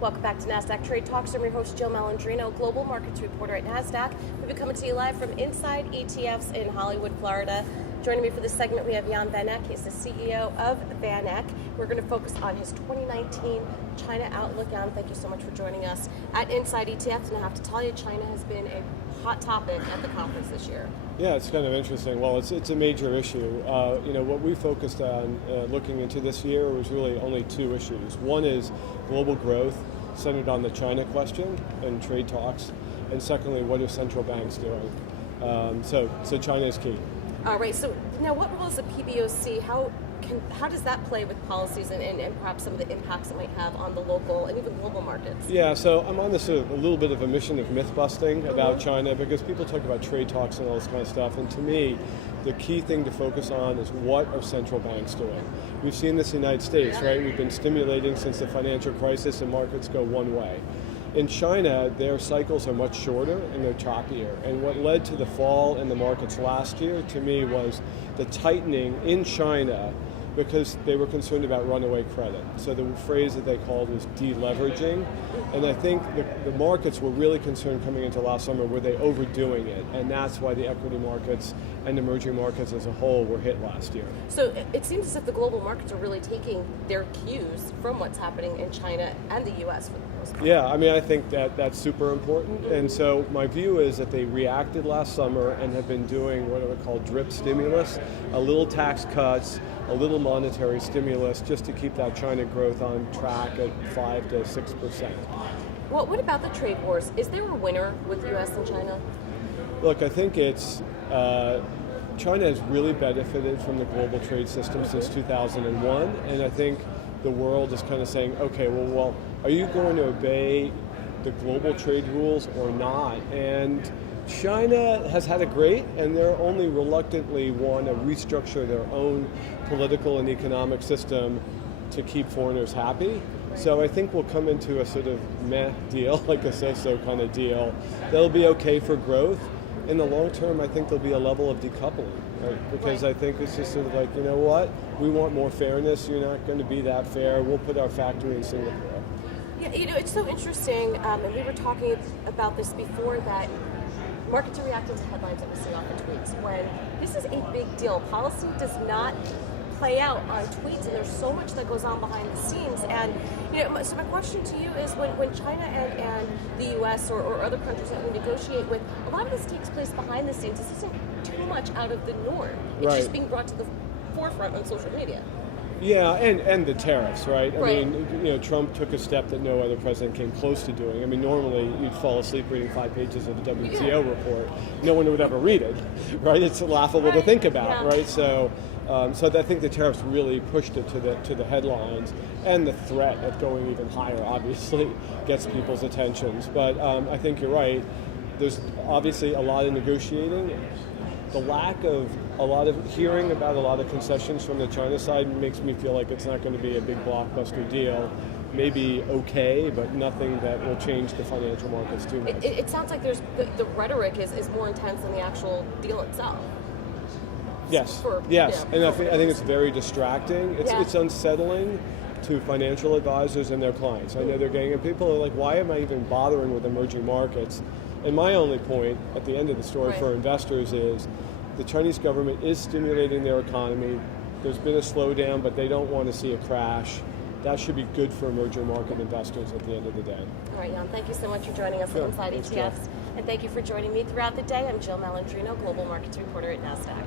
Welcome back to Nasdaq Trade Talks. I'm your host, Jill Malandrino, global markets reporter at Nasdaq. We've been coming to you live from Inside ETFs in Hollywood, Florida. Joining me for this segment, we have VanEck. He's the CEO of VanEck. We're going to focus on his 2019 China outlook. Jan, thank you so much for joining us at Inside ETFs. And I have to tell you, China has been a hot topic at the conference this year. Yeah, it's kind of interesting. Well, it's a major issue. What we focused on looking into this year was really only two issues. One is global growth, centered on the China question and trade talks. And secondly, what are central banks doing? So China is key. All right, so now what role is the PBOC? How does that play with policies and perhaps some of the impacts it might have on the local and even global markets? Yeah, so I'm on this sort of a little bit of a mission of myth busting about China, because people talk about trade talks and all this kind of stuff, and to me, the key thing to focus on is what are central banks doing. We've seen this in the United States, right? We've been stimulating since the financial crisis, and markets go one way. In China, their cycles are much shorter and they're choppier. And what led to the fall in the markets last year, to me, was the tightening in China because they were concerned about runaway credit. So the phrase that they called was deleveraging. And I think the markets were really concerned coming into last summer, were they overdoing it? And that's why the equity markets and emerging markets as a whole were hit last year. So it seems as if the global markets are really taking their cues from what's happening in China and the US for the most part. Yeah, I mean, I think that's super important. And so my view is that they reacted last summer and have been doing what I would call drip stimulus, a little tax cuts, a little monetary stimulus, just to keep that China growth on track at 5 to 6%. Well, what about the trade wars? Is there a winner with the US and China? Look, I think China has really benefited from the global trade system since 2001, and I think the world is kind of saying, okay, well, are you going to obey the global trade rules or not? And China has had it great, and they're only reluctantly want to restructure their own political and economic system to keep foreigners happy. So I think we'll come into a sort of meh deal, like a so-so kind of deal. That'll be okay for growth. In the long term, I think there'll be a level of decoupling, right? Because I think it's just sort of like, you know what? We want more fairness. You're not going to be that fair. We'll put our factory in Singapore. Yeah, it's so interesting, and we were talking about this before, that markets are reacting to headlines that we see off the tweets, when this is a big deal. Policy does not play out on tweets, and there's so much that goes on behind the scenes. And so my question to you is, when China and the US or other countries that we negotiate with, a lot of this takes place behind the scenes. This isn't too much out of the norm. It's just being brought to the forefront on social media. Yeah, and the tariffs, right? I mean, Trump took a step that no other president came close to doing. I mean, normally you'd fall asleep reading 5 pages of the WTO report. No one would ever read it, right? It's laughable to think about, right? So I think the tariffs really pushed it to the headlines, and the threat of going even higher obviously gets people's attentions. But I think you're right. There's obviously a lot of negotiating. The lack of a lot of hearing about a lot of concessions from the China side makes me feel like it's not going to be a big blockbuster deal. Maybe okay, but nothing that will change the financial markets too much. It sounds like there's the rhetoric is more intense than the actual deal itself. Yes, and I think it's very distracting. It's unsettling to financial advisors and their clients. I know they're getting, and people are like, why am I even bothering with emerging markets? And my only point at the end of the story for investors is the Chinese government is stimulating their economy. There's been a slowdown, but they don't want to see a crash. That should be good for emerging market investors at the end of the day. All right, Jan, thank you so much for joining us on Inside ETFs. And thank you for joining me throughout the day. I'm Jill Malandrino, Global Markets Reporter at Nasdaq.